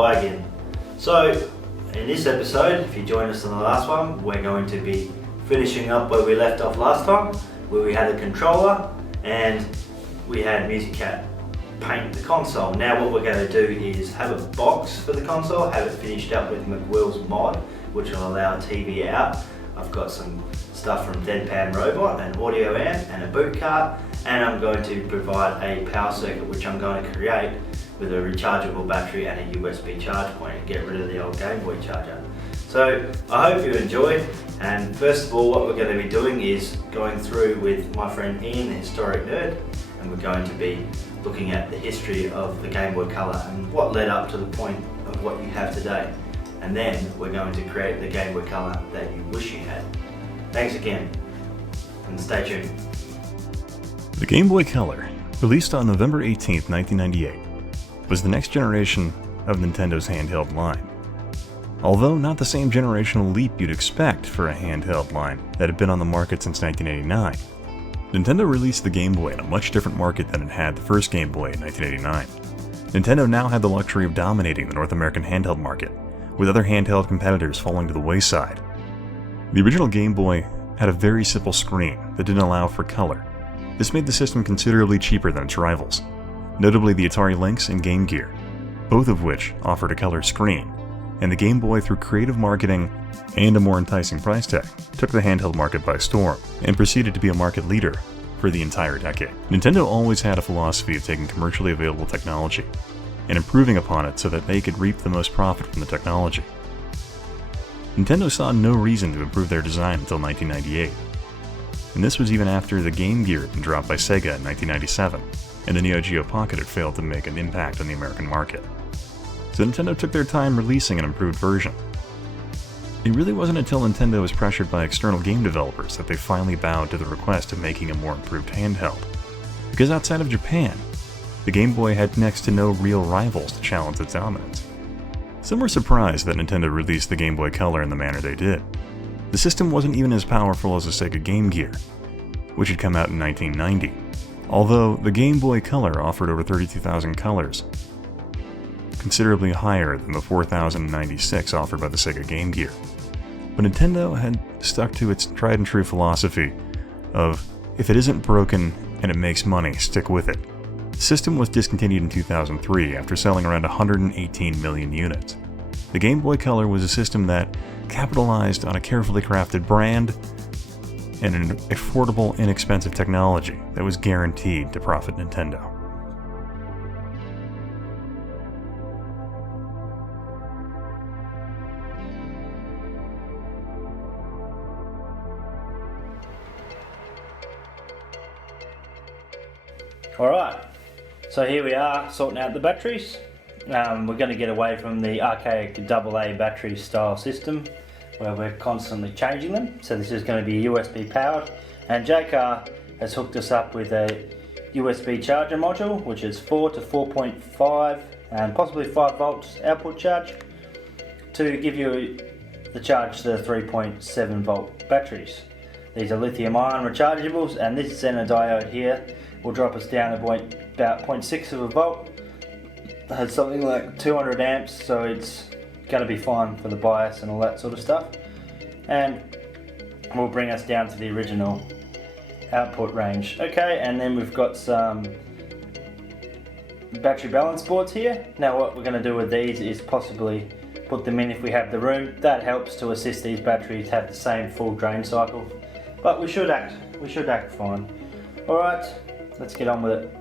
goodbye again. So, in this episode, if you joined us on the last one, we're going to be finishing up where we left off last time, where we had a controller and we had Mizucat paint the console. Now what we're going to do is have a box for the console, have it finished up with McWill's mod, which will allow TV out. I've got some stuff from Deadpan Robot, an audio amp and a boot cart, and I'm going to provide a power circuit which I'm going to create with a rechargeable battery and a USB charge point and get rid of the old Gameboy charger. So I hope you enjoy, and first of all what we're going to be doing is going through with my friend Ian, the historic nerd, and we're going to be looking at the history of the Game Boy Color and what led up to the point of what you have today. And then we're going to create the Game Boy Color that you wish you had. Thanks again, and stay tuned. The Game Boy Color, released on November 18th, 1998, was the next generation of Nintendo's handheld line. Although not the same generational leap you'd expect for a handheld line that had been on the market since 1989, Nintendo released the Game Boy in a much different market than it had the first Game Boy in 1989. Nintendo now had the luxury of dominating the North American handheld market, with other handheld competitors falling to the wayside. The original Game Boy had a very simple screen that didn't allow for color. This made the system considerably cheaper than its rivals, notably the Atari Lynx and Game Gear, both of which offered a color screen, and the Game Boy, through creative marketing and a more enticing price tag, took the handheld market by storm and proceeded to be a market leader for the entire decade. Nintendo always had a philosophy of taking commercially available technology and improving upon it so that they could reap the most profit from the technology. Nintendo saw no reason to improve their design until 1998, and this was even after the Game Gear had been dropped by Sega in 1997, and the Neo Geo Pocket had failed to make an impact on the American market. So Nintendo took their time releasing an improved version. It really wasn't until Nintendo was pressured by external game developers that they finally bowed to the request of making a more improved handheld. Because outside of Japan, the Game Boy had next to no real rivals to challenge its dominance. Some were surprised that Nintendo released the Game Boy Color in the manner they did. The system wasn't even as powerful as the Sega Game Gear, which had come out in 1990, although the Game Boy Color offered over 32,000 colors, considerably higher than the 4,096 offered by the Sega Game Gear. But Nintendo had stuck to its tried and true philosophy of, if it isn't broken and it makes money, stick with it. The system was discontinued in 2003 after selling around 118 million units. The Game Boy Color was a system that capitalized on a carefully crafted brand and an affordable, inexpensive technology that was guaranteed to profit Nintendo. Alright, so here we are sorting out the batteries. We're going to get away from the archaic AA battery style system where we're constantly changing them. So this is going to be USB powered, and JCar has hooked us up with a USB charger module which is 4 to 4.5 and possibly 5 volts output charge to give you the charge to the 3.7 volt batteries. These are lithium ion rechargeables, and this Zener diode here will drop us down to about 0.6 of a volt. It has something like 200 amps, so it's going to be fine for the bias and all that sort of stuff, and will bring us down to the original output range. Okay, and then we've got some battery balance boards here. Now what we're going to do with these is possibly put them in if we have the room. That helps to assist these batteries have the same full drain cycle, but we should act fine. Alright, let's get on with it.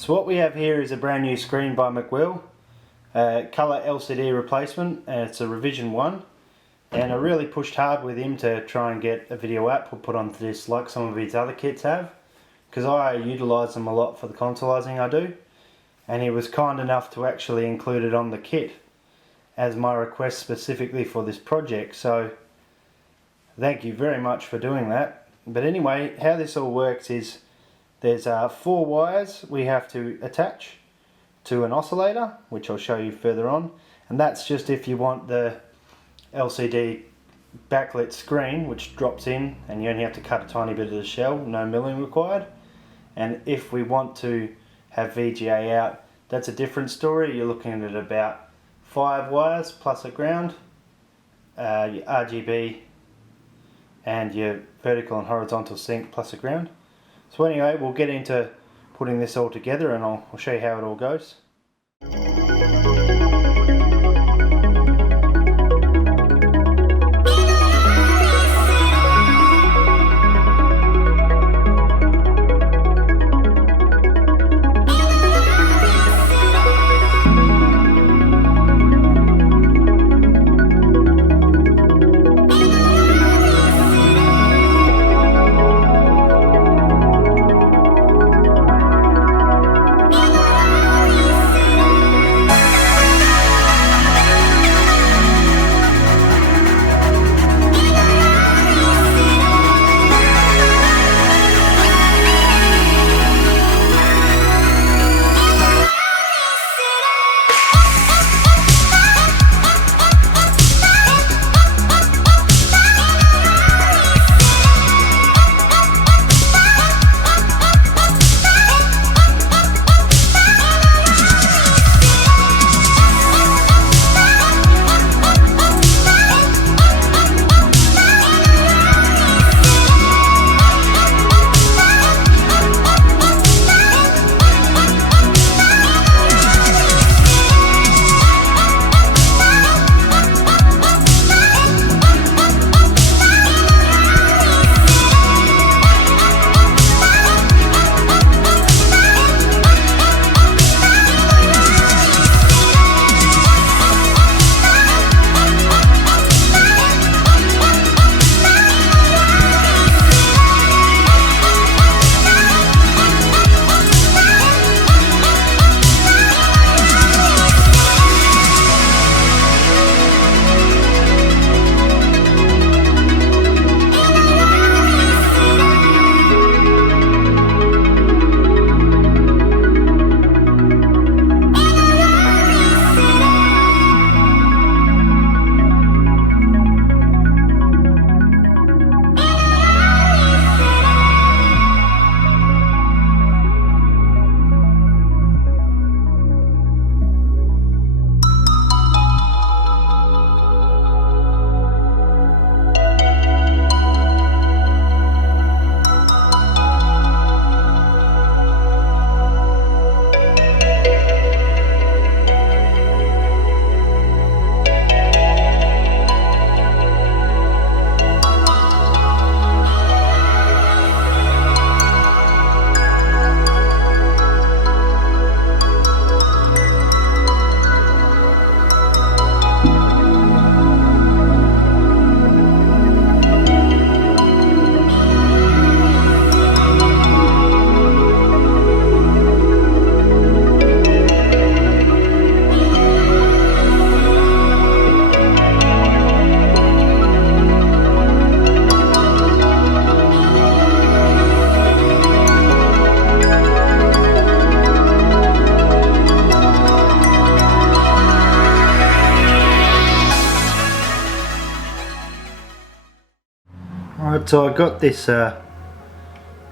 So what we have here is a brand new screen by McWheel, colour LCD replacement, and it's a revision 1. And I really pushed hard with him to try and get a video output put onto this like some of his other kits have, because I utilise them a lot for the consolizing I do, and he was kind enough to actually include it on the kit as my request specifically for this project, so thank you very much for doing that. But anyway, how this all works is there's 4 wires we have to attach to an oscillator, which I'll show you further on, and that's just if you want the LCD backlit screen, which drops in and you only have to cut a tiny bit of the shell, no milling required. And if we want to have VGA out, that's a different story. You're looking at about 5 wires plus a ground, your RGB and your vertical and horizontal sync plus a ground. So anyway, we'll get into putting this all together and I'll show you how it all goes. Alright, so I got this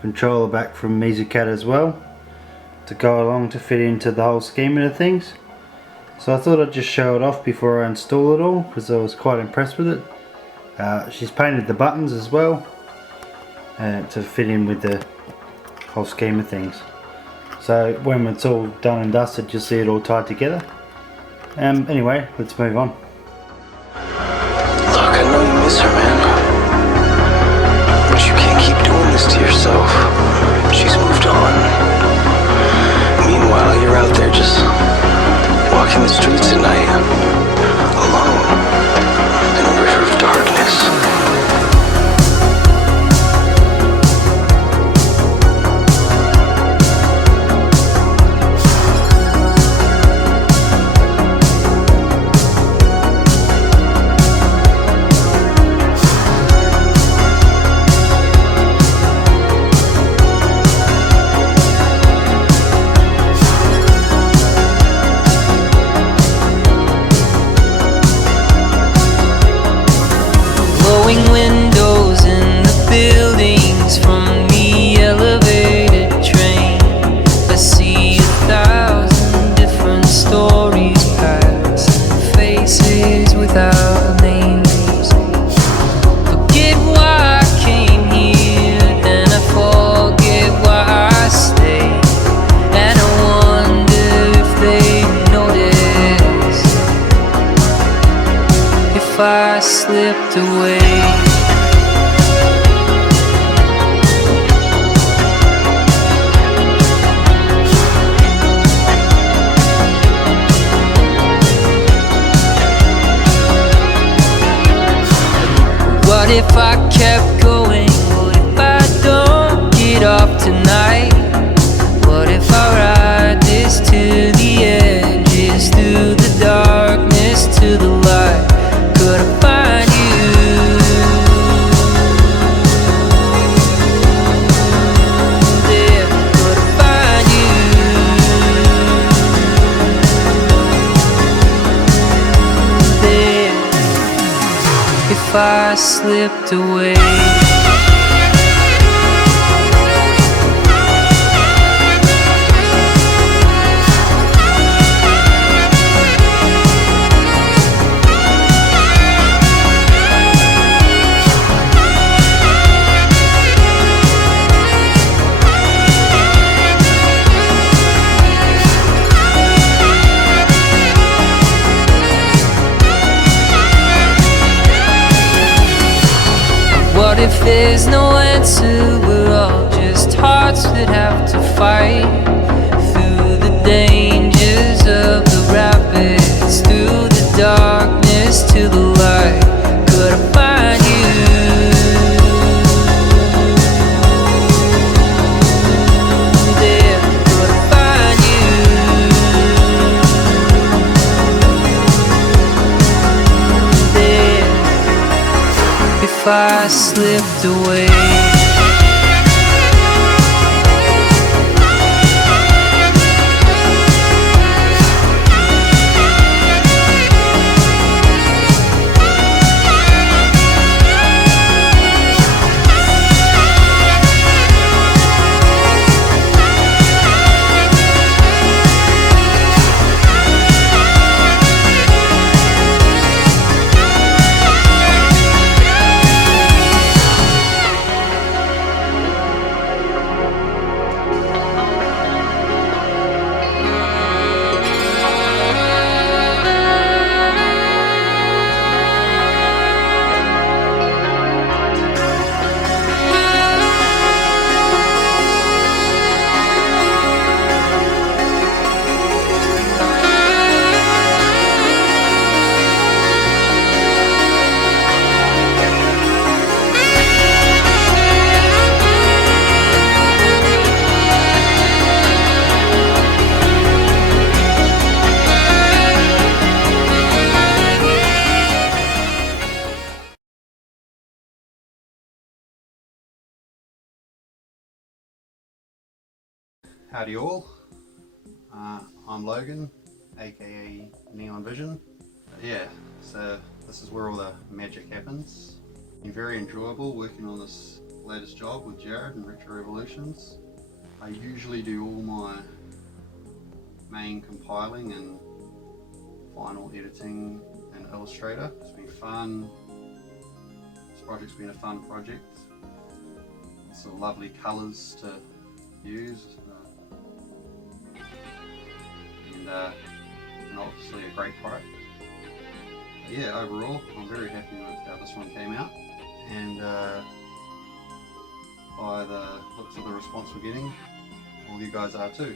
controller back from Mizucat as well to go along to fit into the whole scheme of things. So I thought I'd just show it off before I install it all, because I was quite impressed with it. She's painted the buttons as well to fit in with the whole scheme of things. So when it's all done and dusted, you'll see it all tied together. Anyway, let's move on. Look, I know you miss her, man. But you can't keep doing this to yourself. She's moved on. Me and slipped away. What if I kept going? What if I don't get up tonight? What if I ride this to the edges, through the darkness to the light? Could I find you there? Could I find you there if I slipped away? What if there's no answer? We're all just hearts that have to fight through the dangers of the rapids, through the darkness to the light. Could I find you there? Could I find you there if I slipped away? Howdy all, I'm Logan, aka Neon Vision. Yeah, so this is where all the magic happens. It's been very enjoyable working on this latest job with Jared and Retro Revolutions. I usually do all my main compiling and final editing in Illustrator. It's been fun. This project's been a fun project. Some lovely colours to use. And obviously a great product. But yeah, overall I'm very happy with how this one came out, and by the looks of the response we're getting, all you guys are too.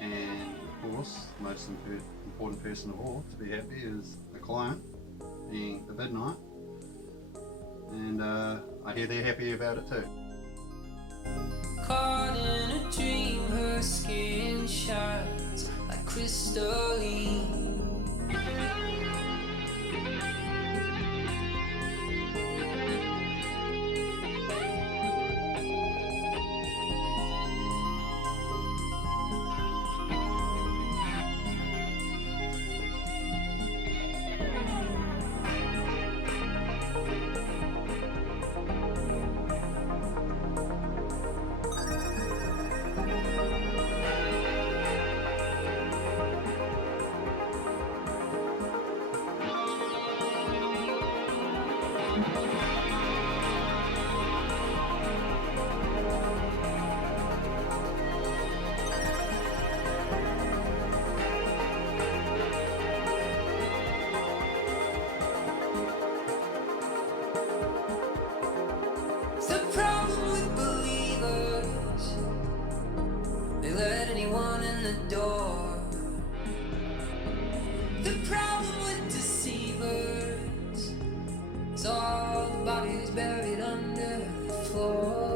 And of course, the most important person of all to be happy is the client, being the Midnight, and I hear they're happy about it too. Caught in a dream, her skin shines like crystalline. door. The problem with deceivers is all the bodies buried under the floorboards.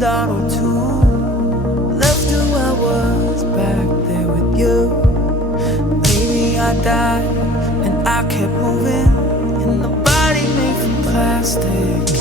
dot or two. Left who I was back there with you. Maybe I died and I kept moving in the body made from plastic.